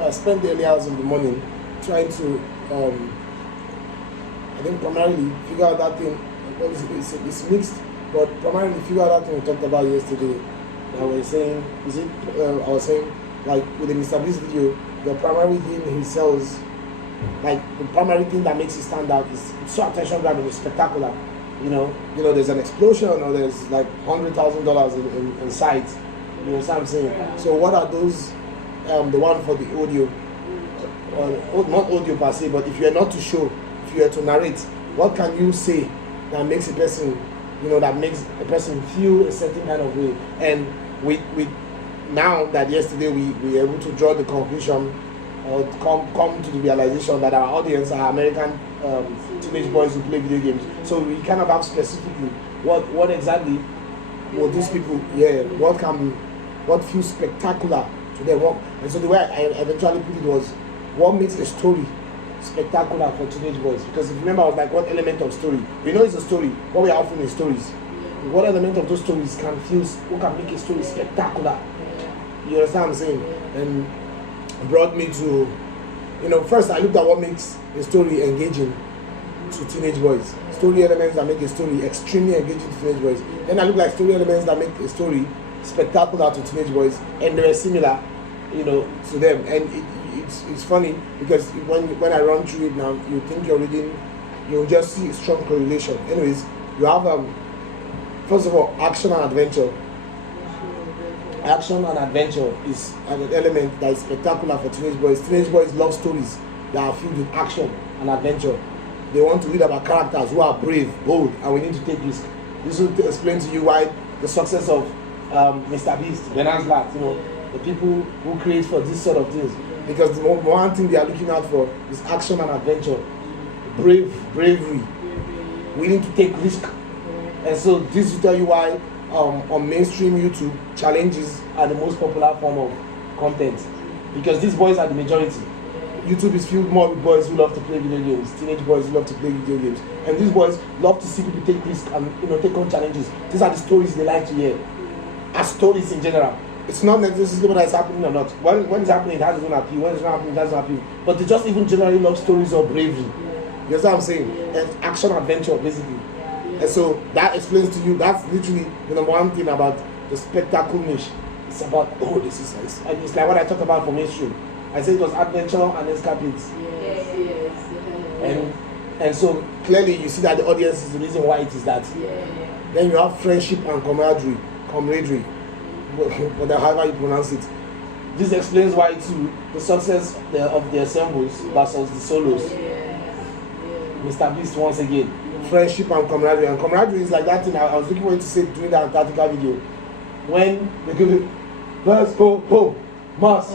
I spent the early hours of the morning trying to, I think primarily figure out that thing. It's mixed, but primarily figure out that thing we talked about yesterday. I was saying, I was saying, like with the Mr. Beast video, the primary thing he sells, like the primary thing that makes it stand out is it's so attention grabbing, it's spectacular. You know, there's an explosion or there's like $100,000 in sight. You know what I'm saying? So what are those? The one for the audio, not audio per se, but if you are not to show, if you are to narrate, what can you say that makes a person, that makes a person feel a certain kind of way? And we now that yesterday we were able to draw the conclusion or come to the realization that our audience are American teenage boys who play video games. So we kind of have specifically what exactly will these people, what feels spectacular to them. And so the way I eventually put it was, what makes a story spectacular for teenage boys? Because if you remember, I was like, what element of story? We know it's a story. What we are offering is stories. What element of those stories can make a story spectacular? You understand what I'm saying? And it brought me to, first I looked at what makes a story engaging to teenage boys. Story elements that make a story extremely engaging to teenage boys. Then I looked at story elements that make a story spectacular to teenage boys, and they were similar, to them. And it's funny because when I run through it now, you think you're reading, you'll just see a strong correlation. Anyways, you have first of all, action and adventure. Action and adventure is an element that is spectacular for teenage boys. Teenage boys love stories that are filled with action and adventure. They want to read about characters who are brave, bold, and we need to take risks. This will explain to you why the success of Mr. Beast, Bernard Latt, the people who create for this sort of things. Because the one thing they are looking out for is action and adventure, bravery. We need to take risk. And so this will tell you why on mainstream YouTube, challenges are the most popular form of content. Because these boys are the majority. YouTube is filled more with boys who love to play video games, teenage boys who love to play video games. And these boys love to see people take risks and take on challenges. These are the stories they like to hear. As stories in general. It's not necessarily whether it's happening or not. When it's happening, it has its own appeal. When it's not happening, it doesn't appeal. But they just even generally love stories of bravery. You know what I'm saying? And action adventure, basically. And so that explains to you, that's literally the number one thing about the spectacle niche. It's about, this is nice. And it's like what I talked about for mainstream. I said it was adventure and escapades. Yes. And so clearly you see that the audience is the reason why it is that. Then you have friendship and camaraderie. Whatever however you pronounce it. This explains why too the success of the ensembles versus the solos. Mr. Beast once again. Friendship and camaraderie. And camaraderie is like that thing I was looking for you to say during the Antarctica video. When they give it, let's go home, Mars,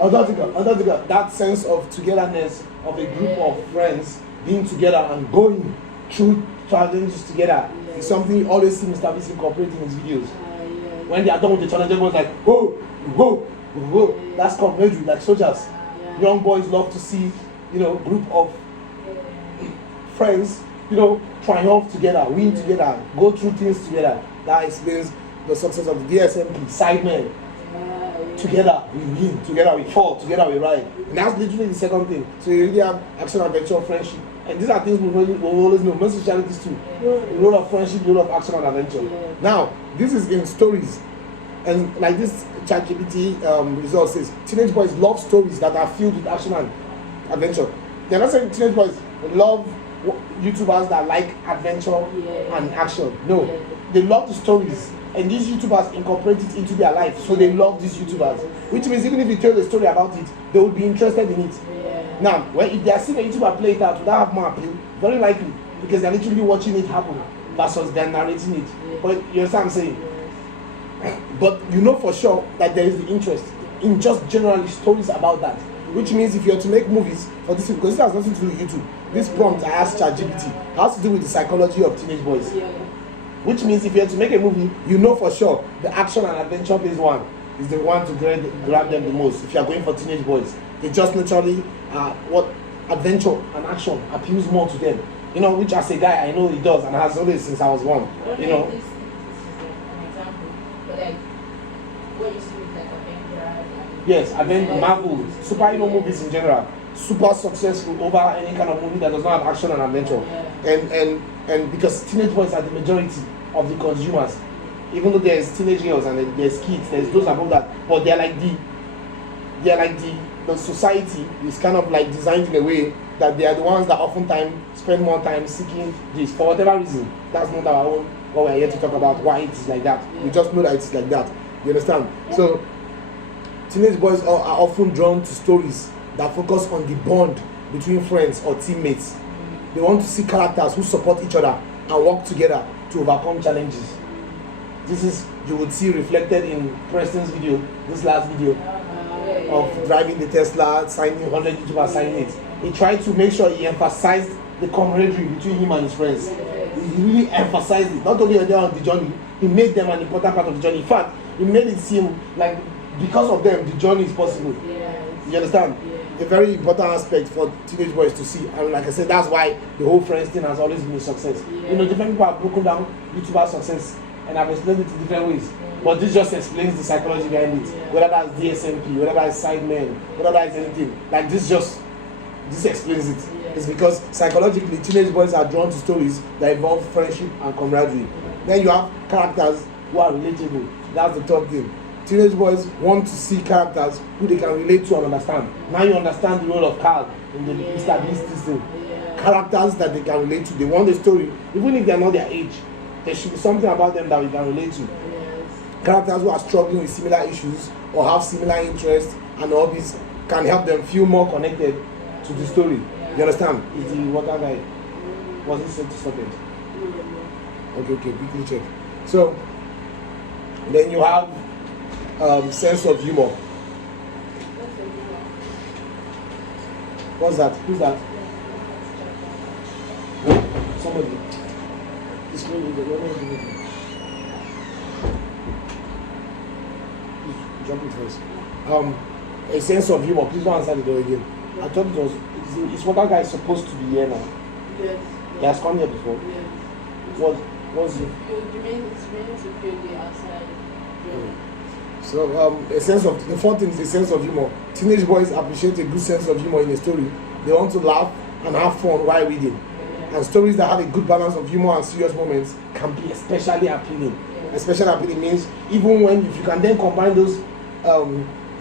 Antarctica. That sense of togetherness of a group of friends being together and going through challenges together is something you always see Mr. Beast incorporating in his videos. When they are done with the challenge, everyone's like, go. That's camaraderie, like soldiers. Young boys love to see, group of friends, triumph together, win together, go through things together. That explains the success of the DSMP, Sidemen. Together we win, together we fall, together we ride. And that's literally the second thing. So you really have action, adventure, friendship. And these are things we always know, most socialities too. The role of friendship, the role of action and adventure. Now, this is in stories. And like this ChatGPT result says, teenage boys love stories that are filled with action and adventure. They're not saying teenage boys love YouTubers that like adventure and action. No, they love the stories. And these YouTubers incorporate it into their life. So they love these YouTubers. Which means even if you tell a story about it, they will be interested in it. Now, if they are seeing a YouTuber play it out, would that have more appeal? Very likely. Because they're literally watching it happen versus they're narrating it. But you understand what I'm saying? But you know for sure that there is the interest in just generally stories about that. Which means if you're to make movies for this, because this has nothing to do with YouTube. This prompt I asked ChatGPT has to do with the psychology of teenage boys. Which means if you're to make a movie, you know for sure the action and adventure based one is the one to grab them the most. If you're going for teenage boys, they just naturally what adventure and action appeals more to them. Which as a guy I know he does and has always since I was one. This is an example, but like what you see with like Avengers and Yes, Marvel, superhero movies in general, super successful over any kind of movie that does not have action and adventure. And because teenage boys are the majority of the consumers, even though there's teenage girls and there's kids, there's those above that, but they're like the society is kind of like designed in a way that they are the ones that oftentimes spend more time seeking this for whatever reason. That's not our own what we're here to talk about, why it is like that. We just know that it's like that. You understand? So teenage boys are often drawn to stories that focus on the bond between friends or teammates. They want to see characters who support each other and work together to overcome challenges. This is, you would see reflected in Preston's video, this last video of driving the Tesla, signing 100 YouTubers signing it. He tried to make sure he emphasized the camaraderie between him and his friends. He really emphasized it. Not only on the journey, he made them an important part of the journey. In fact, he made it seem like because of them, the journey is possible. You understand? A very important aspect for teenage boys to see. And like I said, that's why the whole friends thing has always been a success. You know, different people have broken down YouTuber success and I've explained it in different ways. But this just explains the psychology behind it. Whether that's DSMP, whether that's Sidemen, whether that's anything. Like this explains it. It's because psychologically, teenage boys are drawn to stories that involve friendship and camaraderie. Then you have characters who are relatable. That's the third thing. Teenage boys want to see characters who they can relate to and understand. Now you understand the role of Carl in the Mr. Beast thing. Characters that they can relate to. They want the story, even if they're not their age. There should be something about them that we can relate to. Characters who are struggling with similar issues or have similar interests and hobbies can help them feel more connected to the story. You understand? Is the water guy, was it set to stop it? Okay, quickly check. So then you have sense of humor. What's that? Who's that? Somebody. It's really jump it first. A sense of humor. Please don't answer the door again. I thought it was. Is what that guy is supposed to be here now? Yes. He has come here before. Yes. What's it? You mean it's meant to feel the outside. So a sense of the fourth thing is a sense of humor. Teenage boys appreciate a good sense of humor in a story. They want to laugh and have fun while reading. And stories that have a good balance of humor and serious moments can be especially appealing. Especially appealing means even when if you can then combine those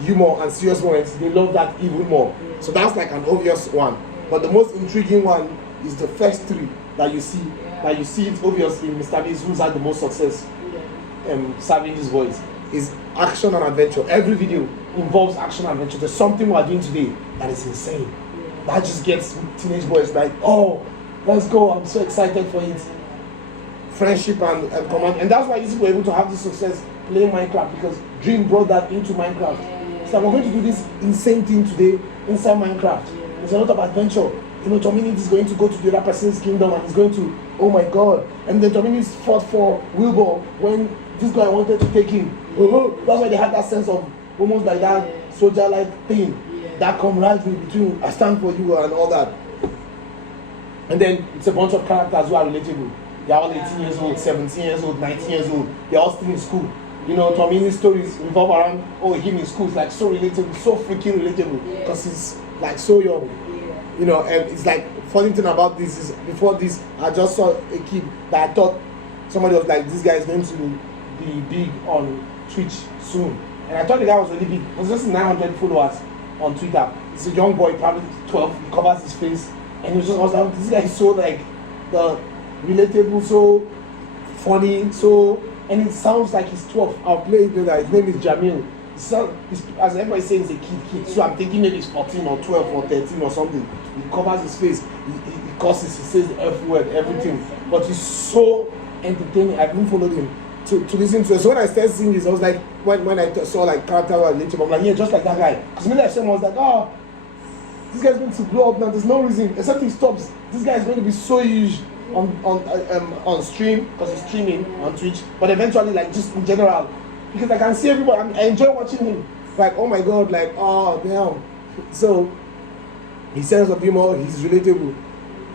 humor and serious moments, they love that even more. So that's like an obvious one. But the most intriguing one is the first three that you see. That you see it obviously in Mr. Beast, who's had the most success serving his voice. Is action and adventure. Every video involves action and adventure. There's something we are doing today that is insane. That just gets teenage boys like, oh, let's go, I'm so excited for it. Friendship and command. And that's why these people were able to have this success playing Minecraft, because Dream brought that into Minecraft. So we're going to do this insane thing today inside Minecraft. There's a lot of adventure. You know, Dominic is going to go to the other person's kingdom and he's going to, oh my god. And then Dominic fought for Wilbur when this guy wanted to take him. That's why they had that sense of almost like that soldier-like thing. That camaraderie between I stand for you and all that. And then it's a bunch of characters who are relatable. They're all 18 years old, 17 years old, 19 years old. They're all still in school. You know, Tomini's stories revolve around, him in school is like so relatable, so freaking relatable. Because he's like so young. You know, and it's like, funny thing about this is, before this, I just saw a kid that I thought somebody was like, this guy is going to be big on Twitch soon. And I thought the guy was really big. It was just 900 followers on Twitter. He's a young boy, probably 12, he covers his face. And he was just, I was like, this guy is so like, relatable, so funny, so, and it sounds like he's 12. I'll play it later. His name is Jamil. As everybody says, he's a kid. So I'm thinking maybe he's 14 or 12 or 13 or something. He covers his face, he curses, he says the F word, everything. But he's so entertaining. I've been following him to listen to it. So when I started seeing this, I was like, when I saw like character relationship, I'm like, yeah, just like that guy. Because when I saw him, I was like, oh, this guy's going to blow up now. There's no reason, except he stops. This guy is going to be so huge on stream, because he's streaming on Twitch. But eventually, like just in general, because I can see everybody. I enjoy watching him. Like, oh my god, like, oh damn. So his sense of humor, he's relatable.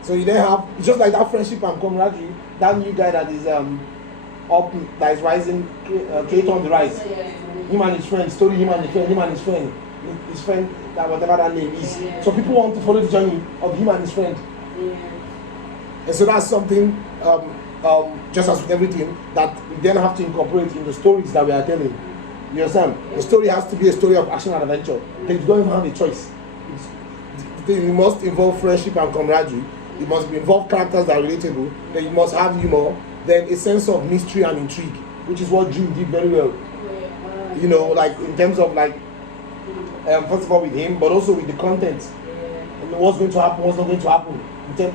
So you then have, it's just like that friendship and camaraderie. That new guy that is up that is rising, creator on the rise. Him and his friend, story him and his friend, his friend, that whatever that name is. So people want to follow the journey of him and his friend. And so that's something, just as with everything, that we then have to incorporate in the stories that we are telling. You understand? The story has to be a story of action and adventure. They don't even have a choice. It must involve friendship and camaraderie. It must involve characters that are relatable. Then it must have humor. Then a sense of mystery and intrigue, which is what Dream did very well. You know, like in terms of like, first of all with him, but also with the content. And what's going to happen, what's not going to happen.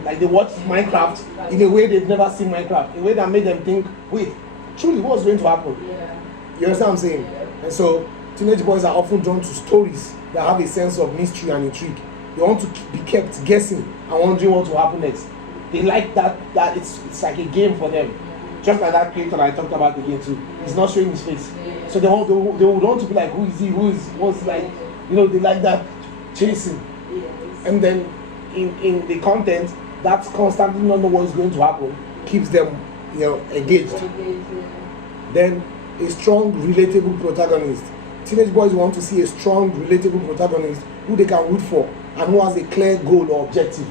Like they watched Minecraft in a way they've never seen Minecraft, in a way that made them think, wait, truly what's going to happen? You understand what I'm saying? And so teenage boys are often drawn to stories that have a sense of mystery and intrigue. They want to be kept guessing and wondering what will happen next. They like that it's like a game for them. Just like that creator I talked about again too. He's not showing his face. So they would want to be like, who is he? What's like, you know, they like that chasing. And then in the content, that's constantly not know what is going to happen, keeps them, you know, engaged. Then a strong, relatable protagonist. Teenage boys want to see a strong, relatable protagonist who they can root for and who has a clear goal or objective.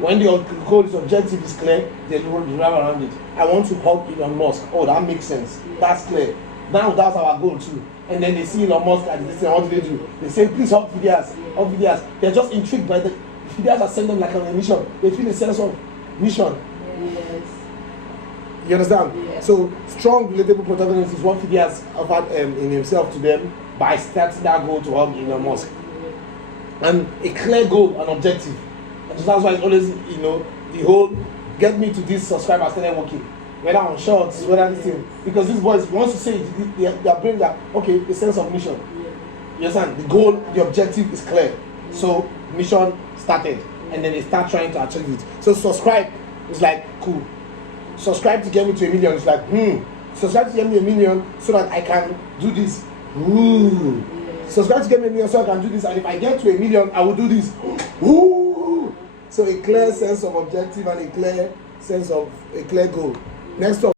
When the goal is objective is clear, they revolve around it. I want to help Elon Musk. Oh, that makes sense. That's clear. Now that's our goal too. And then they see Elon Musk and they say, what do they do? They say, please help Phidias. Help Phidias. They're just intrigued by the Phidias are sending them like on a mission. They feel a sense of mission. Yes. You understand? Yes. So strong, relatable protagonist is what Phidias offered in himself to them by starting that goal to help Elon Musk. And a clear goal and objective. And so that's why it's always, you know, the whole get me to this subscriber started working. Whether on shorts, whether this thing. Because these boys wants to say their brain that okay, the sense of mission. You understand? The goal, the objective is clear. So mission started. And then they start trying to achieve it. So subscribe is like cool. Subscribe to get me to 1 million. It's like, subscribe to get me 1 million so that I can do this. Ooh. Subscribe to get me 1 million so I can do this. And if I get to 1 million, I will do this. Ooh. So a clear sense of objective and a clear sense of a clear goal. Next up.